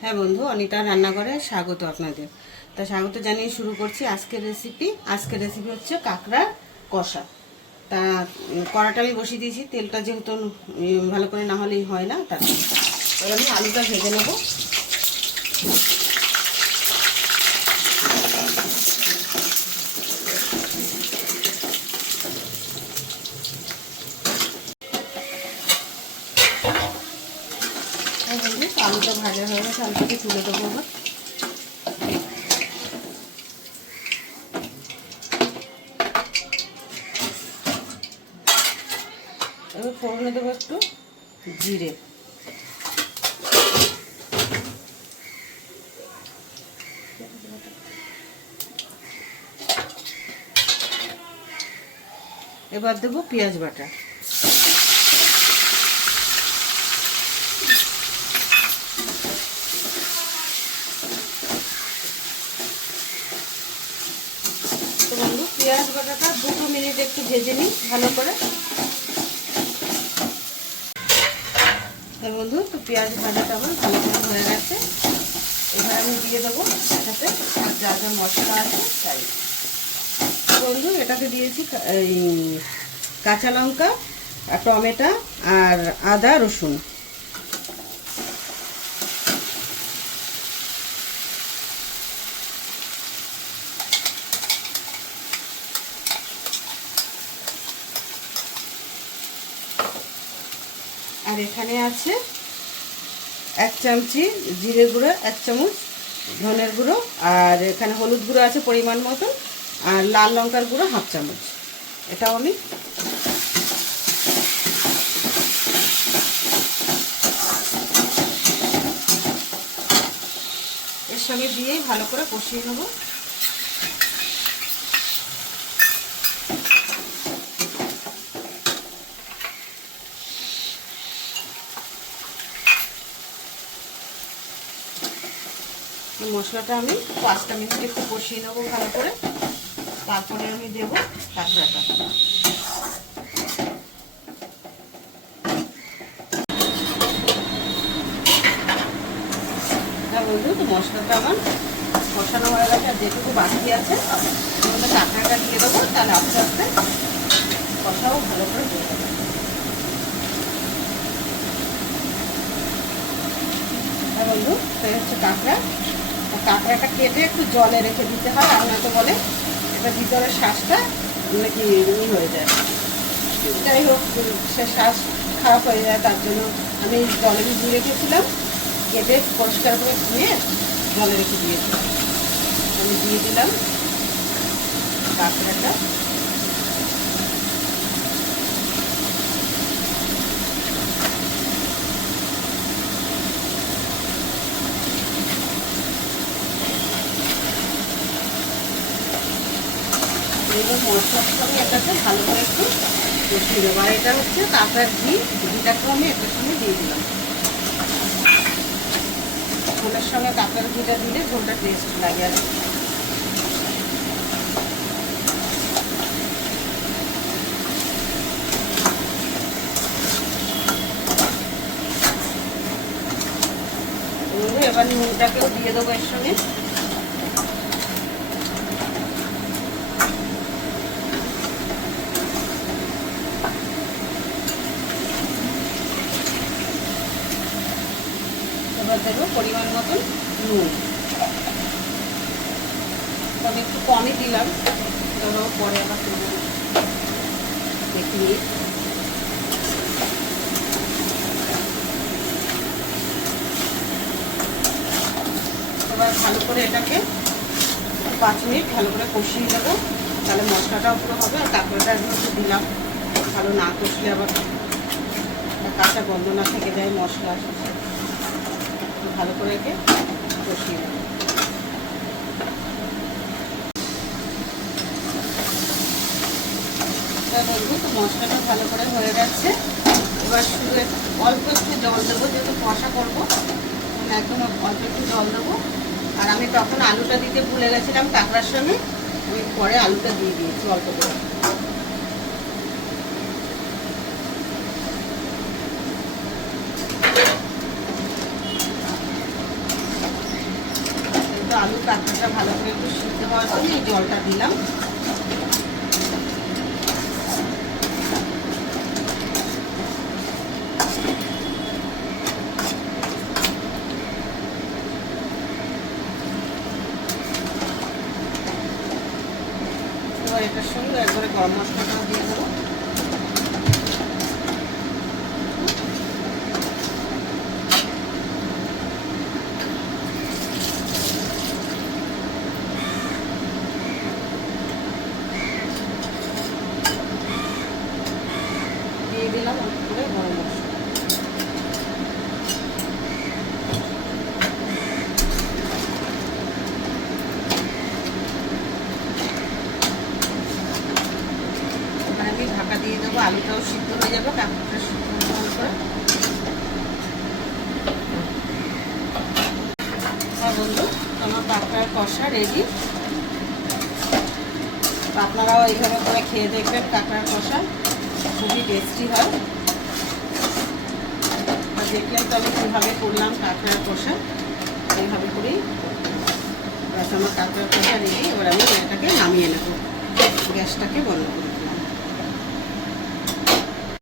হ্যাঁ বন্ধু, অনিতা রান্নাঘরে স্বাগত আপনাদের। তা স্বাগত জানিয়ে শুরু করছি আজকের রেসিপি। আজকের রেসিপি হচ্ছে কাঁকড়ার কষা। তা কড়াটা আমি বসিয়ে দিয়েছি, তেলটা যেহেতু ভালো করে না হলেই হয় না, তার জন্য। এবার আমি আলুটা ভেজে নেবো। বন্ধু, আলুটা ভাজা হয়ে গেছে, আলুটাকে তুলে দেবো আবার। এবার ফোড়নে দেবো একটু জিরে, এবার দেবো পেঁয়াজ বাটা, তো বন্ধু পেঁয়াজ বাটাটা 2 মিনিট একটু ভেজে নিই ভালো করে। বন্ধু, তো পেঁয়াজ ভাজাটা আমার ভালো করে হয়ে গেছে। এবার আমি দিয়ে দেবো এটাতে আর যা যা মশলা আছে তাই। বন্ধু, এটাতে দিয়েছি এই কাঁচা লঙ্কা, টমেটো আর আদা রসুন। আর এখানে আছে 1 চামচি জিরে গুঁড়ো, 1 চামচ ধনের গুঁড়ো, আর এখানে হলুদ গুঁড়ো আছে পরিমাণ মতন, আর লাল লঙ্কার গুঁড়ো 1/2 চামচ। এটাও আমি এর সঙ্গে দিয়েই ভালো করে কষিয়ে নেব। মশলাটা আমি 5 মিনিট একটু কষিয়ে নেবো ভালো করে, তারপরে আমি দেব কাঁকড়াটা। বন্ধু, তো মশলাটা আমার কষানো হয়ে গেছে, আর যেটুকু বাকি আছে ওটা কাঁকড়াটা দিয়ে দেবো, তাহলে আস্তে আস্তে কষাও ভালো করে দিয়ে দেবো। হ্যাঁ বন্ধু, তাই হচ্ছে কাঁকড়াটা কেটে একটু জলে রেখে দিতে হয়, আর নয়তো বলে এটা ভিতরের শ্বাসটা নাকি হয়ে যায়। যাই হোক, সে শ্বাস খারাপ হয়ে যায়, তার জন্য আমি জলে ভিজিয়ে রেখেছিলাম, কেটে পরিষ্কার করে ধুয়ে জলে রেখে দিয়েছিলাম। আমি দিয়ে দিলাম কাঁকড়াটা। এবার মশলার সঙ্গে এটাকে ভালো করে একটু কষিয়ে দেবো। আর এটা হচ্ছে কাঁকড়ার ঘিটাকেও আমি এটার সঙ্গে দিয়ে দিলাম। ঝোলের সঙ্গে কাঁকড়ার ঘিটা দিলে ঝোলটা টেস্ট লাগে। আর এবার নুনটাকেও দিয়ে দেবো এর সঙ্গে। এবার দেবো পরিমাণ মতন নুন, তবে একটু কমই দিলাম, ধরো পরে আবার দেখি। এবার ভালো করে এটাকে 5 মিনিট ভালো করে কষিয়ে দেবো, তাহলে মশলাটাও পুরো হবে। আর কাঁকড়াটা একটু দিলাম, ভালো না কষলে আবার কাঁচা গন্ধ না থেকে যায় মশলা। ভালো করে একে কষিয়ে দেবো। বন্ধু, তো মশলাটা ভালো করে হয়ে যাচ্ছে। এবার শুধু অল্প একটু জল দেবো, যেহেতু কষা করবো, একদম অল্প একটু জল দেবো। আর আমি তখন আলুটা দিতে ভুলে গেছিলাম কাঁকড়ার সঙ্গে, আমি পরে আলুটা দিয়ে দিয়েছি অল্প করে। আলু কাঁকড়াটা ভালো করে একটু সিদ্ধ হওয়ার জন্য এই জলটা দিলাম। এবার এটার সঙ্গে একবারে গরম মশলাটাও দিয়ে দেবো। দিয়ে দিলাম অল্প করে গরম মশলা। আমি ঢাকা দিয়ে দেবো, আলুটাও সিদ্ধ হয়ে যাবে, কাঁকড়াটা সিদ্ধ হওয়ার পরে। হ্যাঁ বন্ধু, আমার কাঁকড়ার কষা রেডি। আপনারাও এইভাবে করে খেয়ে দেখবেন, কাঁকড়ার কষা খুবই টেস্টি হয়। আর দেখলেন তো আমি কীভাবে করলাম কাঁকড়ার কষা, এইভাবে করেই আমার কাঁকড়ার কষা রেডি। এবার আমি এটাকে নামিয়ে নেব, গ্যাসটাকে বন্ধ করব।